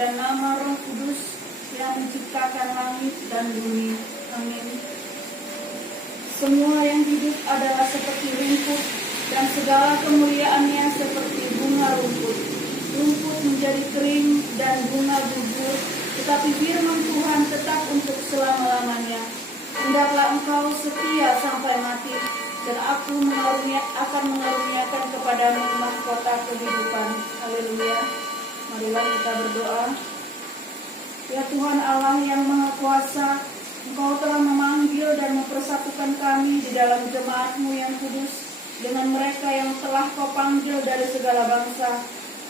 dan nama Roh Kudus yang menciptakan langit dan bumi. Amin. Semua yang hidup adalah seperti rumput, dan segala kemuliaannya seperti bunga rumput. Rumput menjadi kering dan bunga gugur, tetapi firman Tuhan tetap untuk selama-lamanya. Hendaklah engkau setia sampai mati, dan aku akan mengaruniakan kepadamu mahkota kehidupan. Haleluya. Marilah kita berdoa. Ya Tuhan Allah yang Maha Kuasa, Engkau telah memanggil dan mempersatukan kami di dalam jemaat-Mu yang kudus dengan mereka yang telah Kau panggil dari segala bangsa.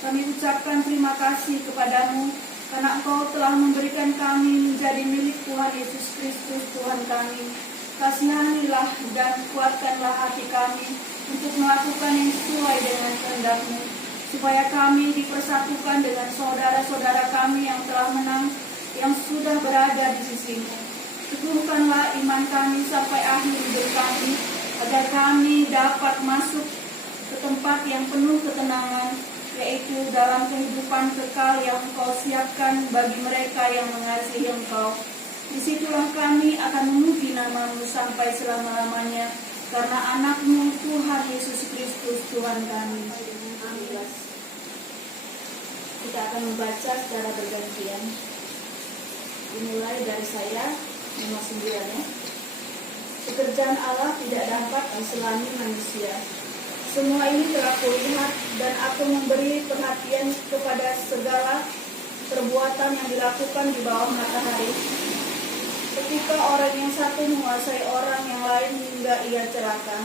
Kami ucapkan terima kasih kepadamu karena Engkau telah memberikan kami menjadi milik Tuhan Yesus Kristus Tuhan kami. Kasihanilah dan kuatkanlah hati kami untuk melakukan yang sesuai dengan kehendak-Mu, supaya kami dipersatukan dengan saudara-saudara kami yang telah menang, yang sudah berada di sisi-Mu. Teguhkanlah iman kami sampai akhir hidup kami, agar kami dapat masuk ke tempat yang penuh ketenangan, yaitu dalam kehidupan kekal yang Engkau siapkan bagi mereka yang mengasihi Engkau. Disitulah kami akan memuji nama-Mu sampai selama-lamanya, karena anak-Mu Tuhan Yesus Kristus Tuhan kami. Amin. Kita akan membaca secara bergantian. Dimulai dari saya, nomor 9 ya. Pekerjaan Allah tidak dapat diselami manusia. Semua ini telah kulihat dan aku memberi perhatian kepada segala perbuatan yang dilakukan di bawah matahari. Ketika orang yang satu menguasai orang yang lain hingga ia celaka.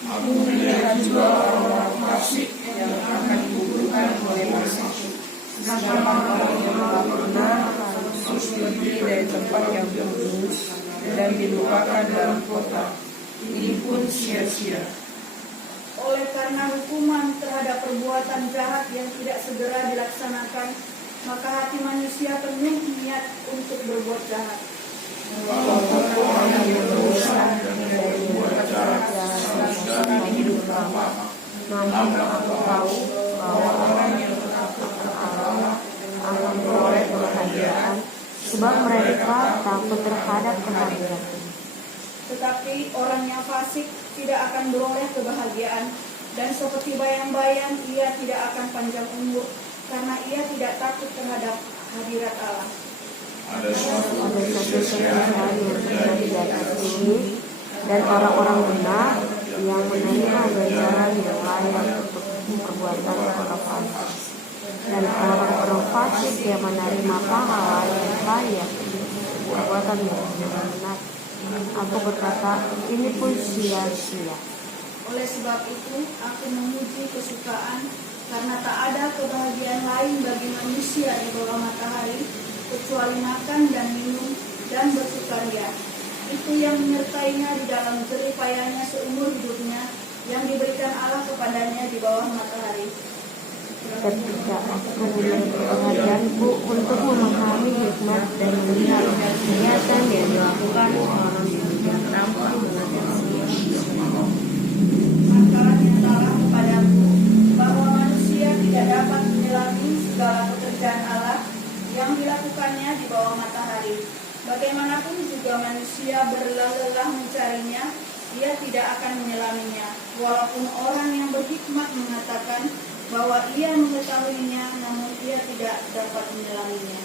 Aku melihat juga orang fasik yang akan digugurkan oleh wasik. Sedangkan orang yang benar harus pergi dari tempat yang kudus dan dilupakan dalam kota. Ini pun sia-sia. Oleh karena hukuman terhadap perbuatan jahat yang tidak segera dilaksanakan, maka hati manusia penuh niat untuk berbuat jahat. Walaupun orang yang berdosa dan berbuat jahat seharusnya hidup lama, namun aku tahu bahwa orang yang takut kepada Allah akan beroleh kebahagiaan, sebab mereka takut terhadap kebahagiaan. Tetapi orang yang fasik tidak akan beroleh kebahagiaan, dan seperti bayang-bayang ia tidak akan panjang umur, karena ia tidak takut terhadap hadirat Allah. Ada suatu kesesatan yang terjadi di atas bumi, dan orang-orang benar yang menerima ganjaran yang layak untuk perbuatan orang fasik, dan orang-orang fasik yang menerima pahala yang layak untuk perbuatan yang benar. Aku berkata, ini pun sia-sia. Oleh sebab itu, aku memuji kesukaan, karena tak ada kebahagiaan lain bagi manusia di bawah matahari, kecuali makan dan minum dan bersukaria. Itu yang menyertainya di dalam jerih payahnya seumur hidupnya, yang diberikan Allah kepadanya di bawah matahari. Ketika aku memiliki kebahagiaanku untuk memahami hikmat dan melihat kegiatan yang dilakukan orang yang tanpa mengerti. Maka nyatalah kepadaku bahwa manusia tidak dapat menyelami segala pekerjaan Allah yang dilakukannya di bawah matahari. Bagaimanapun juga manusia berlelah-lelah mencarinya, dia tidak akan menyelaminya. Walaupun orang yang berhikmat mengatakan bahwa ia mengetahuinya, namun ia tidak dapat menyelaminya.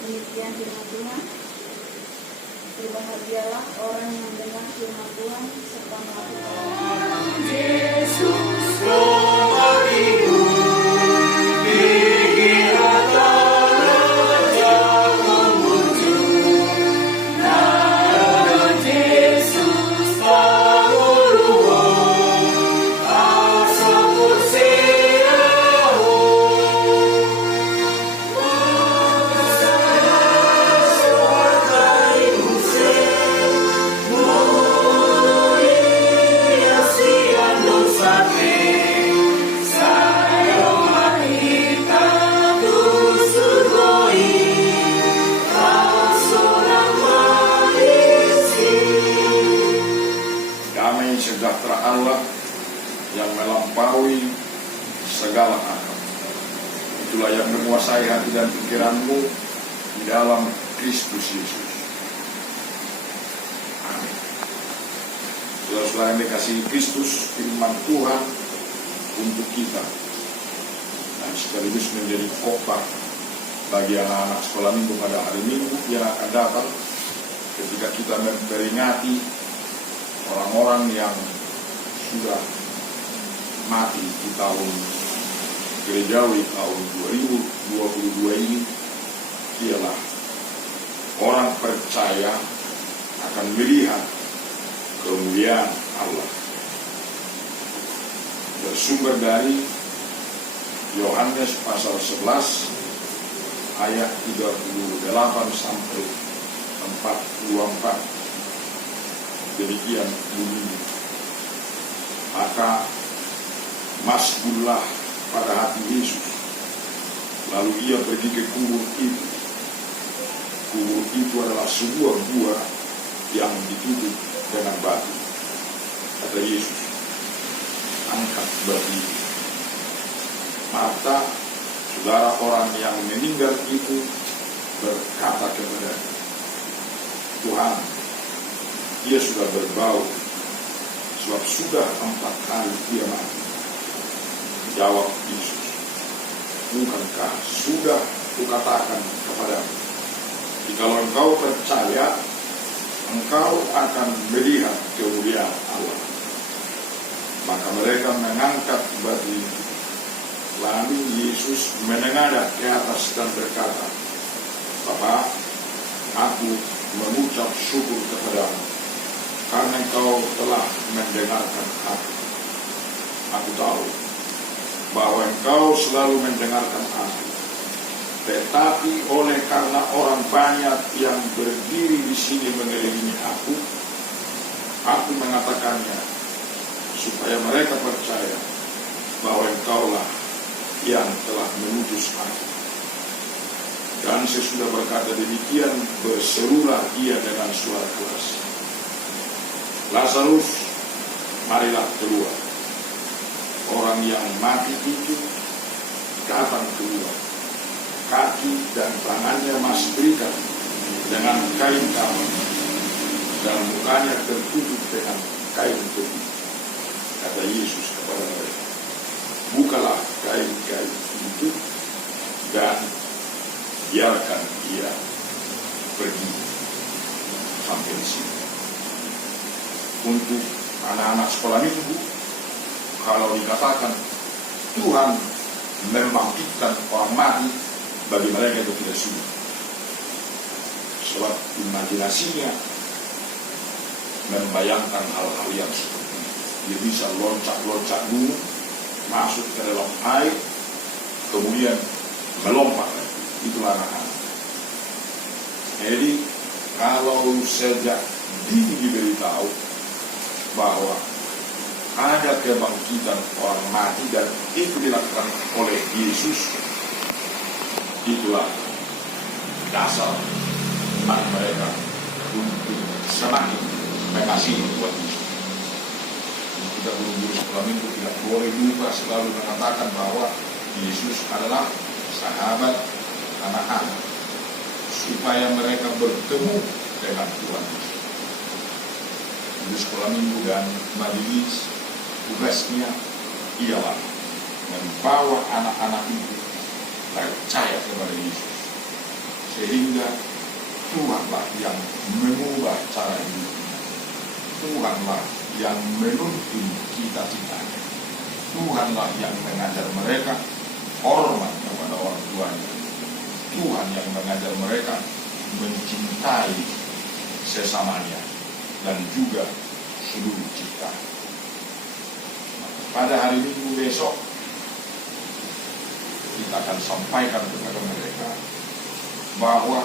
Demikian firman Tuhan. Berbahagialah orang yang mendengar firman Tuhan serta melakukannya. Yesus Amin. Itulah yang menguasai hati dan pikiranmu di dalam Kristus Yesus. Amin. Saudara-saudara yang dikasihi Kristus, firman Tuhan untuk kita dan sekaligus menjadi khotbah bagi anak-anak sekolah minggu pada hari Minggu yang akan datang, ketika kita memperingati orang-orang yang sudah mati di tahun gerejawi tahun 2022 ini, ialah orang percaya akan melihat kemuliaan Allah. Bersumber dari Yohanes pasal 11 ayat 38 sampai 44. Demikian bunyinya. Maka masbullah pada hati Yesus. Lalu ia pergi ke kubur itu. Kubur itu adalah sebuah gua yang ditutup dengan batu. Kata Yesus, angkat batu itu. Maka saudara orang yang meninggal itu berkata kepada Tuhan, dia sudah berbau, sebab sudah 4 kali dia mati. Jawab Yesus, bukankah sudah kukatakan kepadamu, jikalau engkau percaya, engkau akan melihat kemuliaan Allah. Maka mereka mengangkat batu itu. Lalu Yesus menengadah ke atas dan berkata, Bapa, aku mengucap syukur kepadamu, karena engkau telah mendengarkan aku. Aku tahu bahwa engkau selalu mendengarkan aku. Tetapi oleh karena orang banyak yang berdiri di sini mengelilingi aku mengatakannya, supaya mereka percaya bahwa engkaulah yang telah mengutus aku. Dan sesudah berkata demikian, berserulah ia dengan suara keras, Lazarus, marilah keluar. Orang yang mati itu datang keluar. Kaki dan tangannya masih terikat dengan kain kafan, dan mukanya tertutup dengan kain putih. Kata Yesus kepada mereka, bukalah kain-kain itu dan biarkan ia pergi sampai di sini. Untuk anak-anak sekolah minggu, kalau dikatakan Tuhan membangkitkan orang mati, bagi mereka itu tidak sulit. Sebab imajinasinya membayangkan hal-hal yang seperti itu. Dia bisa loncat-loncat gunung, masuk ke dalam air, kemudian melompat. Itulah anak-anak. Jadi kalau sejak dini diberitahu bahwa ada kebangkitan orang mati dan itu dilakukan oleh Yesus, itulah dasar iman mereka untuk semakin mengasihi Tuhan Yesus. Kita guru-guru sekolah minggu tidak boleh lupa selalu mengatakan bahwa Yesus adalah sahabat anak-anak, supaya mereka bertemu dengan Tuhan Yesus. Di sekolah minggu dan majelis, tugasnya ialah membawa anak-anak itu percaya kepada Yesus, sehingga Tuhanlah yang mengubah cara hidupnya. Tuhanlah yang menuntun cita-citanya. Tuhanlah yang mengajar mereka hormat kepada orang tuanya. Tuhan yang mengajar mereka mencintai sesamanya dan juga seluruh ciptaan. Pada hari Minggu besok kita akan sampaikan kepada mereka bahwa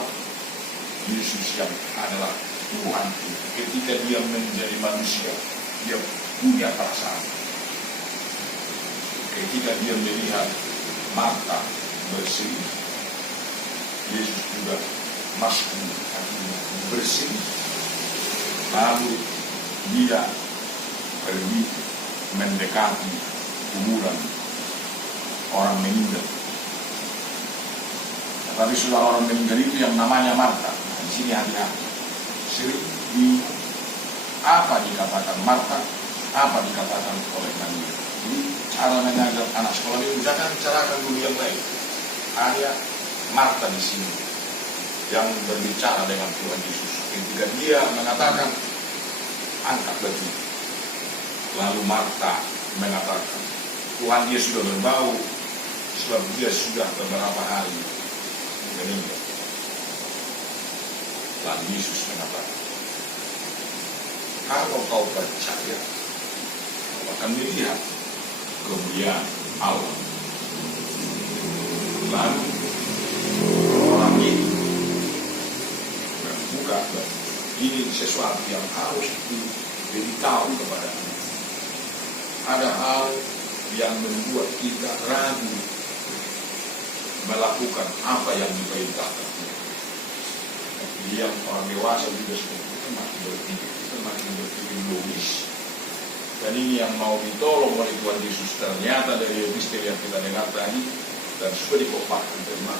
Yesus yang adalah Tuhan itu, ketika dia menjadi manusia, dia punya perasaan. Ketika dia melihat mata bersih, Yesus juga masuk hatinya bersih. Lalu dia pergi mendekati kuburan orang meninggal. Tapi saudara orang meninggal itu yang namanya Marta. Nah, di sini hati-hati. Sering di apa dikatakan Marta, apa dikatakan oleh Maria. Jadi cara mengajar anak sekolah ini jangan bicarakan dulu yang lain. Hanya Marta di sini yang berbicara dengan Tuhan Yesus. Ketika dia mengatakan angkat batu, lalu Marta mengatakan Tuhan dia sudah berbau sebab dia sudah beberapa hari meninggal. Lalu Yesus mengatakan, kalau kau percaya, kau akan melihat kemuliaan Allah. Lalu orang ini berbuka, ini sesuatu yang harus diberitahu kepada kita. Ada hal yang membuat kita ragu melakukan apa yang diperintahkan. Yang orang dewasa juga seperti itu makin berpikir logis. Dan ini yang mau ditolong oleh Tuhan Yesus ternyata dari epistel yang kita dengar tadi dan sudah dikompakkan firman.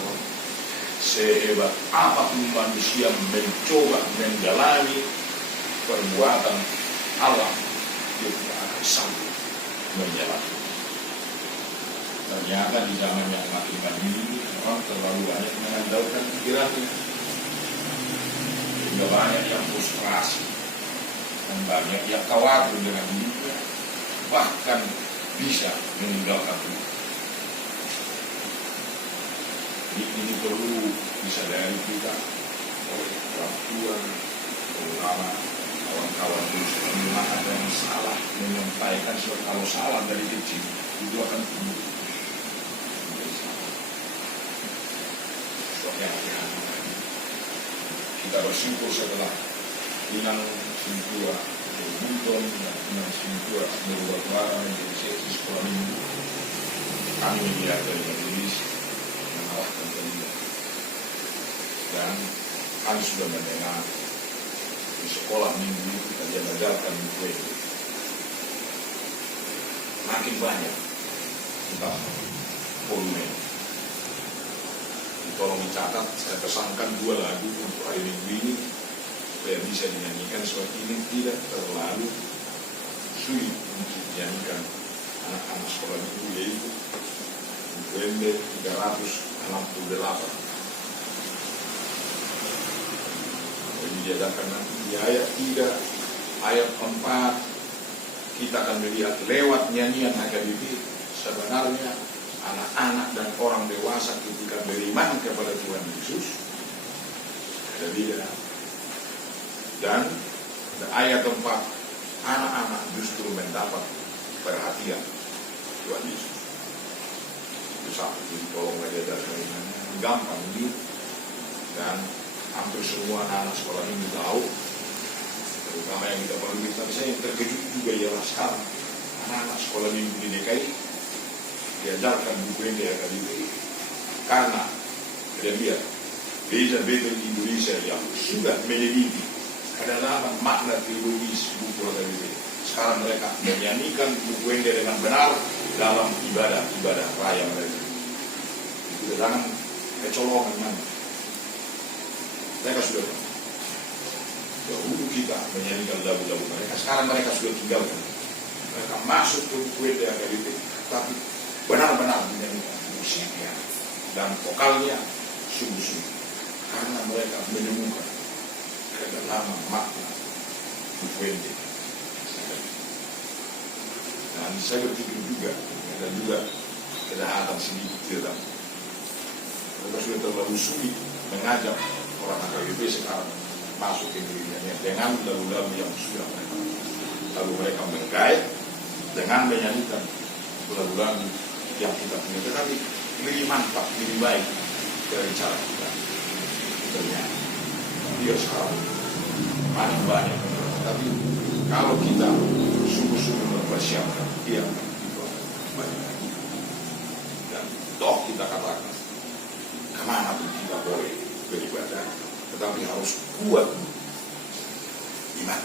Sehebat apapun manusia mencoba mendalami perbuatan Allah, dia tidak akan sanggup menyelesaikan. Ternyata di zaman yang makin maju ini orang terlalu banyak mengandalkan pikirannya, sehingga banyak yang frustrasi dan banyak yang khawatir dengan hidupnya, bahkan bisa meninggalkan Tuhan. Ini perlu disadari kita oleh orang tua, terutama kawan-kawan terus memang ada yang salah menyampaikan sebab kalau salah dari kecil itu akan tumbuh. Yang hati-hati. Kita bersyukur setelah Inang Sintua Bunton dan Inang Sintua berubah suara menjadi seksi sekolah minggu. Kami melihat dari majelis mengarahkan kalian. Dan kami sudah mendengar di sekolah minggu itu kita diajarkan kue. Makin banyak kita volume. Tolong dicatat, saya pesankan 2 lagu untuk hari minggu ini supaya bisa dinyanyikan sebab ini tidak terlalu sulit untuk dinyanyikan anak-anak sekolah minggu, yaitu UMB 368. Jadi diadakan nanti di ayat 3, ayat 4 kita akan melihat lewat nyanyian HKBP sebenarnya anak-anak dan orang dewasa ketika beriman kepada Tuhan Yesus ada beda. Dan ayat 4, anak-anak justru mendapat perhatian Tuhan Yesus. Itu satu, jadi tolong belajar kalimatnya gampang ini dan hampir semua anak sekolah ini tahu, terutama yang kita perlu. Tapi saya yang terkejut juga ialah sekarang anak-anak sekolah minggu di DKI diajarkan buku yang dia akan diberi karena dia lihat beza-beza Indonesia yang sudah menyelidiki kedalaman makna teologis buku yang diberi. Sekarang mereka menyanyikan buku yang dia dengan benar dalam ibadah raya mereka. Itu dengan kecolongan mana? Mereka sudah dahulu kita menyanyikan lagu-lagu mereka. Sekarang mereka sudah tinggalkan. Mereka masuk ke buku yang dia akan diberi, tapi benar-benar dinyanyikan musiknya dan vokalnya sungguh-sungguh karena mereka menemukan kedalaman makna buku. Dan saya berpikir juga ada juga kejahatan sedikit dalam mereka sudah terlalu sulit mengajak orang HKBP sekarang masuk ke dirinya dengan lagu-lagu yang sudah mereka lalu mereka menggait dengan menyanyikan lagu-lagu yang kita punya, tetapi lebih mantap, lebih baik dari cara kita bernyanyi. Dia sekarang paling banyak, tapi kalau kita sungguh-sungguh mempersiapkan, dia itu banyak lagi. Dan toh kita katakan, kemana pun kita boleh beribadah, tetapi harus kuat iman.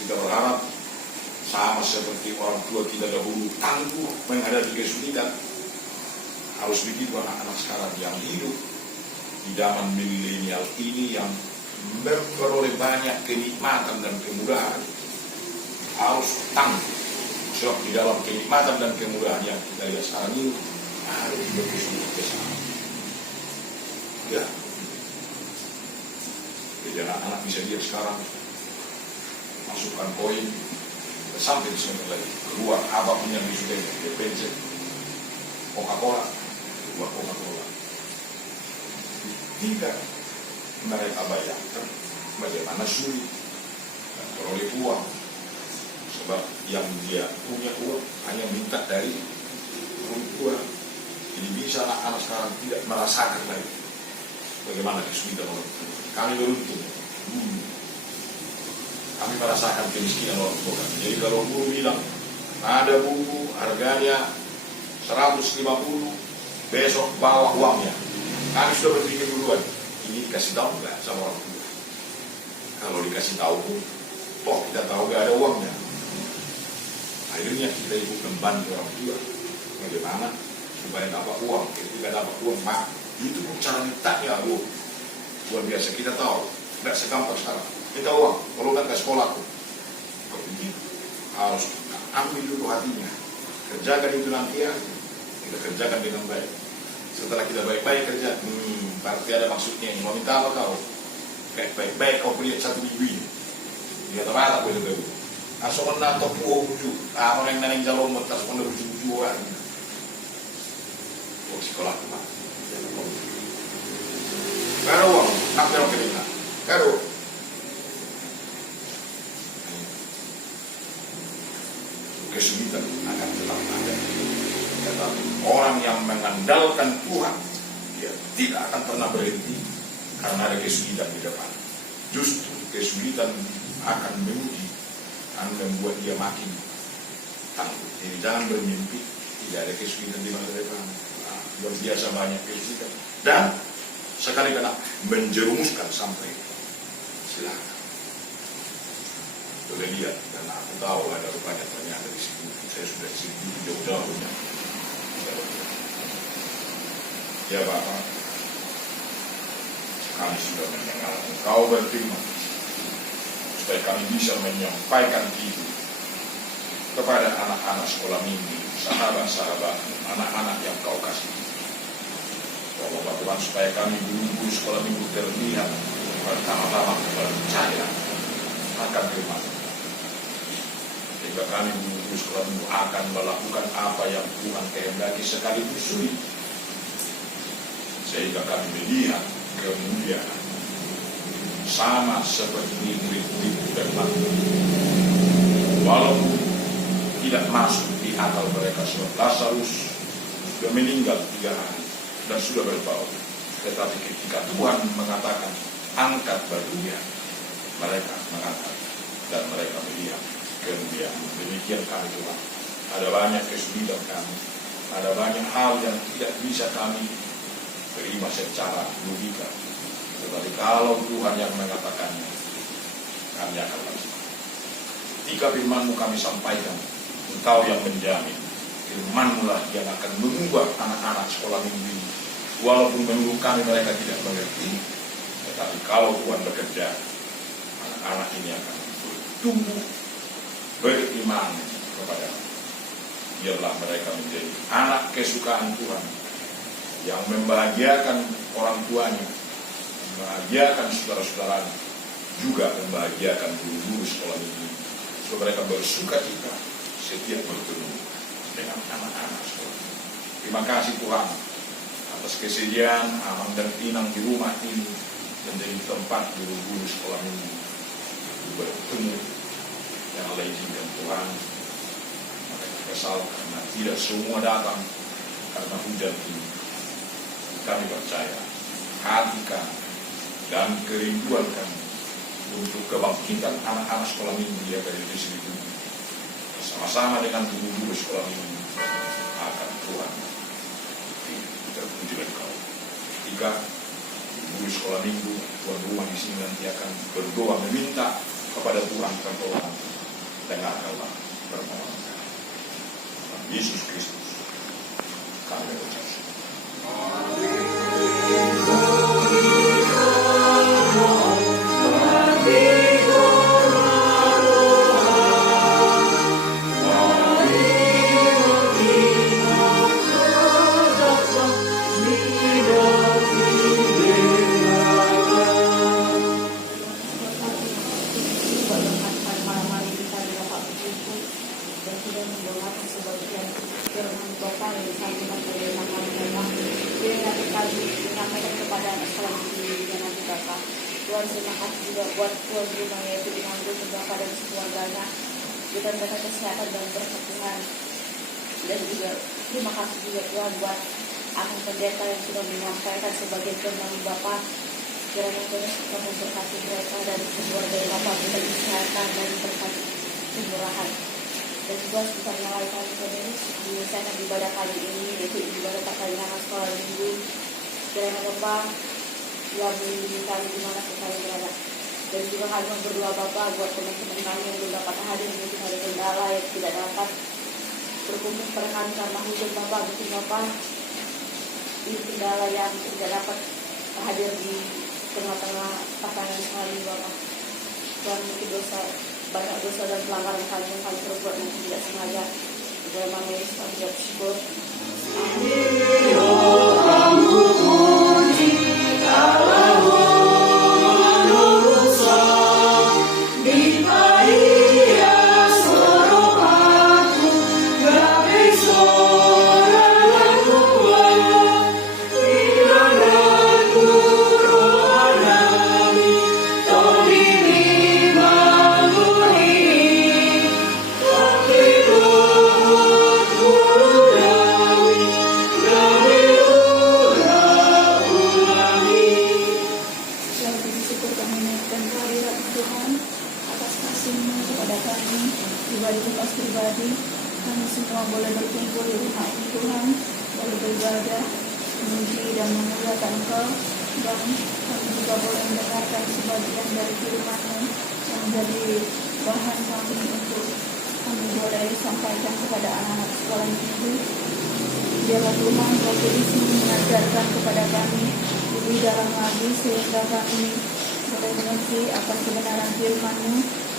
Kita berharap sama seperti orang tua kita dahulu tangguh menghadapi kesulitan. Harus begitu anak-anak sekarang yang hidup di zaman milenial ini, yang memperoleh banyak kenikmatan dan kemudahan, harus tangguh. Sebab di dalam kenikmatan dan kemudahan yang kita lihat sekarang ini harus berkesudahan bersama. Ya, jadi anak-anak bisa lihat sekarang, masukkan koin sampai di sini lagi, keluar apapun yang disukai, dia pencet Coca-Cola, keluar Coca-Cola. Tidak mereka bayangkan bagaimana sulit dan peroleh uang, sebab yang dia punya uang hanya minta dari orang tua. Jadi bisa anak-anak sekarang tidak merasakan lagi bagaimana kesulitan orang tua. Kami beruntung, kami merasakan kemiskinan orang tua. Jadi kalau guru bilang ada buku harganya 150, besok bawa uangnya, kami sudah berpikir duluan, ini dikasih tahu nggak sama orang tua? Kalau dikasih tahu pun, toh kita tahu nggak ada uangnya. Akhirnya kita ikut membantu orang tua bagaimana supaya dapat uang. Ketika dapat uang, mak, itu cara mintanya luar biasa. Kita tahu nggak segampang sekarang minta uang, kalau nggak ke sekolahku. Begitu harus ambil dulu hatinya, kerjakan itu nanti ya, kita kerjakan dengan baik. Setelah kita baik-baik kerja, berarti ada maksudnya. Mau minta apa kau? Baik-baik kau lihat 1 minggu ini. Dia tahu apa kau itu? Asal nak top buju, orang yang neneng jalur mentas pun ada buju orang. Oh sekolah tu, karo uang, nak berapa kita? Karo. Kesulitan akan tetap ada. Tetapi orang yang mengandalkan Tuhan, dia tidak akan pernah berhenti karena ada kesulitan di depan. Justru kesulitan akan menguji, akan membuat dia makin tangguh. Jadi jangan bermimpi tidak ada kesulitan di masa depan. Luar biasa banyak kesulitan. Dan sekali kena menjerumuskan sampai silakan. Boleh lihat, dan aku tahu ada rupanya ternyata di situ. Saya sudah di situ jauh-jauh. Ya Bapak, kami sudah mendengar Engkau berfirman, supaya kami bisa menyampaikan itu kepada anak-anak sekolah minggu, sahabat-sahabat, anak-anak yang Kau kasih. Bapak Tuhan, supaya kami guru sekolah minggu terlihat pertama-tama percaya akan firman. Jika kami guru sekolah minggu akan melakukan apa yang Tuhan kehendaki sekalipun sulit, sehingga kami melihat kemuliaan sama seperti murid-murid firman. Walaupun tidak masuk di akal mereka, sebab Lazarus sudah meninggal 3 hari dan sudah berbau. Tetapi ketika Tuhan mengatakan angkat batunya, mereka mengangkat dan mereka melihat kemuliaan. Demikian kami Tuhan. Ada banyak kesulitan kami, ada banyak hal yang tidak bisa kami terima secara logika. Tetapi kalau Tuhan yang mengatakannya, kami akan lakukan. Ketika firman-Mu kami sampaikan, Engkau yang menjamin. Firman-Mu lah yang akan mengubah anak-anak sekolah minggu ini. Walaupun menurut kami mereka tidak mengerti, tetapi kalau Tuhan bekerja, anak-anak ini akan bertumbuh beriman kepada. Biarlah mereka menjadi anak kesukaan Tuhan, yang membahagiakan orang tuanya, membahagiakan saudara-saudaranya, juga membahagiakan guru-guru sekolah ini, supaya mereka bersuka cita setiap bertemu dengan anak-anak sekolah. Terima kasih Tuhan atas kesediaan Amang dan Pinang di rumah ini menjadi tempat guru-guru sekolah ini bertemu. Yang lain dengan Tuhan, mereka kesal karena tidak semua datang karena hujan ini. Kami percaya hati kami dan kerinduan kami untuk kebangkitan anak-anak sekolah minggu yang dari di sini bersama-sama dengan guru-guru sekolah minggu akan Tuhan terpuji Engkau. Ketika guru sekolah minggu, tuan rumah di sini nanti akan berdoa meminta kepada Tuhan pertolongan, dengarkanlah permohonan kami. Yesus Kristus, kami berdoa. menyampaikan kepada anak sekolah di nanti Bapak. Tuhan terima kasih juga buat Tuhan rumah yaitu di Nanggung Bapak dan keluarganya. Berikan mereka kesehatan dan berkat Tuhan. Dan juga terima kasih juga Tuhan buat anak pendeta yang sudah menyampaikan sebagai firman Bapak. Kiranya Tuhan kamu berkati mereka dan keluarga Bapak, berikan kesehatan dan berkat kemurahan. Dan juga bisa menyalakan menyelesaikan ibadah kali ini, yaitu ibadah perkawinan sekolah minggu. Kiranya Bapak yang melindungi kami di mana kami berada. Dan juga kami berdoa Bapak buat teman-teman kami yang belum dapat hadir, mungkin ada kendala yang tidak dapat berkumpul pada kami karena hujan Bapak, mungkin Bapak ini kendala yang tidak dapat hadir di tengah-tengah pasangan kami Bapak. Tuhan mungkin banyak dosa dan pelanggaran kami yang kami perbuat mungkin tidak sengaja. Di dalam nama Yesus kami bersyukur. Pribadi, kami semua boleh berkumpul di rumah ini Tuhan, boleh beribadah, memuji dan memuliakan Engkau, dan kami juga boleh mendengarkan sebagian dari firman-Mu yang menjadi bahan kami untuk kami boleh sampaikan kepada anak-anak sekolah minggu. Biarlah Tuhan Kau Kudus mengajarkan kepada kami lebih dalam lagi sehingga kami boleh mengerti akan kebenaran firman-Mu.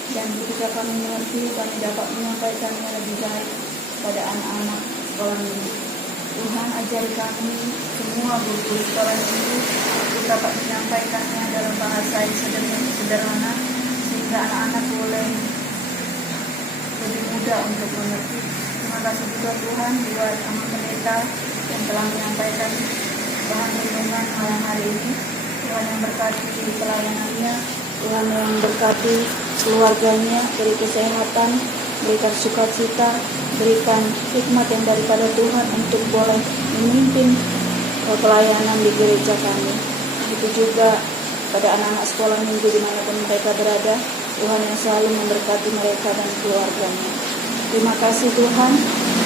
Dan ketika kami mengerti, kami dapat menyampaikannya lebih baik pada anak-anak sekolah minggu. Tuhan ajari kami semua guru sekolah minggu untuk dapat menyampaikannya dalam bahasa yang sederhana sehingga anak-anak boleh lebih mudah untuk mengerti. Terima kasih juga Tuhan buat amat pendeta yang telah menyampaikan bahan renungan malam hari ini. Tuhan yang berkati pelayanannya, Tuhan yang berkati keluarganya, beri kesehatan, berikan sukacita, berikan hikmat yang daripada Tuhan untuk boleh memimpin pelayanan di gereja kami. Begitu juga pada anak-anak sekolah minggu dimanapun mereka berada, Tuhan yang selalu memberkati mereka dan keluarganya. Terima kasih Tuhan,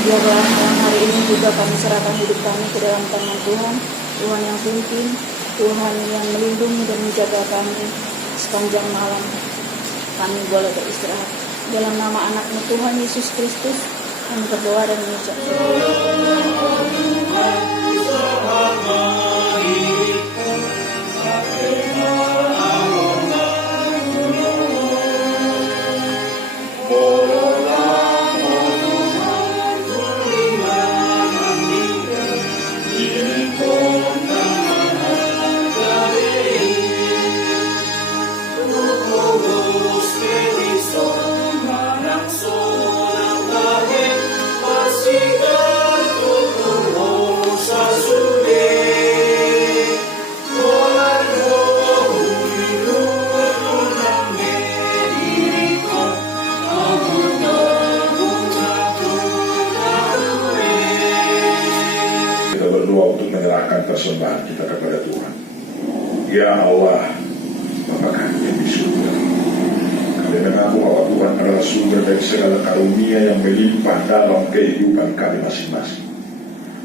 biarlah malam hari ini juga kami serahkan hidup kami ke dalam tangan Tuhan. Tuhan yang pimpin, Tuhan yang melindungi dan menjaga kami sepanjang malam. Kami boleh beristirahat. Dalam nama anak-Mu Tuhan Yesus Kristus, kami berdoa dan mengucap persembahan kita kepada Tuhan. Ya Allah, Bapa kami yang di surga, kami mengaku bahwa Tuhan adalah sumber dari segala karunia yang melimpah dalam kehidupan kami masing-masing.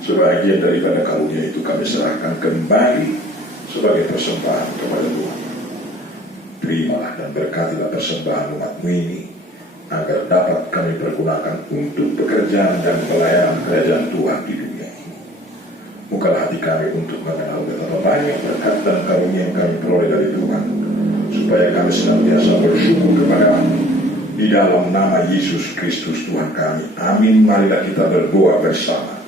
Sebagian daripada karunia itu kami serahkan kembali sebagai persembahan kepada Tuhan. Terimalah dan berkatilah persembahan umat-Mu ini, agar dapat kami pergunakan untuk pekerjaan dan pelayanan kerajaan Tuhan di dunia. Bukalah hati kami untuk mengenal betapa banyak berkat dan karunia yang kami peroleh dari Tuhan, supaya kami senantiasa bersyukur kepada-Mu. Di dalam nama Yesus Kristus Tuhan kami. Amin. Marilah kita berdoa bersama.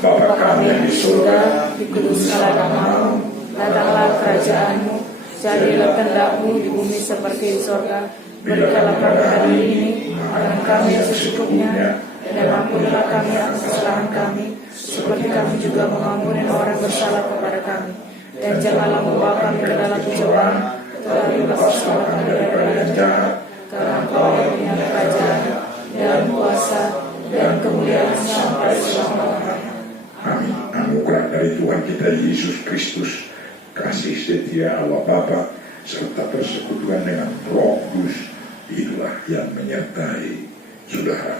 Bapa kami yang di surga, dikuduskanlah nama-Mu, datanglah kerajaan-Mu, jadilah kehendak-Mu di bumi seperti di surga. Berikanlah kami hari ini makanan kami yang secukupnya, dan ampunilah kami atas kesalahan kami, seperti kami juga mengampuni orang bersalah kepada kami. Dan janganlah membawa kami ke dalam pencobaan, tetapi lepaskanlah kami dari yang jahat. Karena Engkau yang punya kerajaan dan kuasa dan kemuliaan sampai selama-lamanya. Amin. Anugerah dari Tuhan kita Yesus Kristus, kasih setia Allah Bapa, serta persekutuan dengan Roh Kudus, itulah yang menyertai saudara.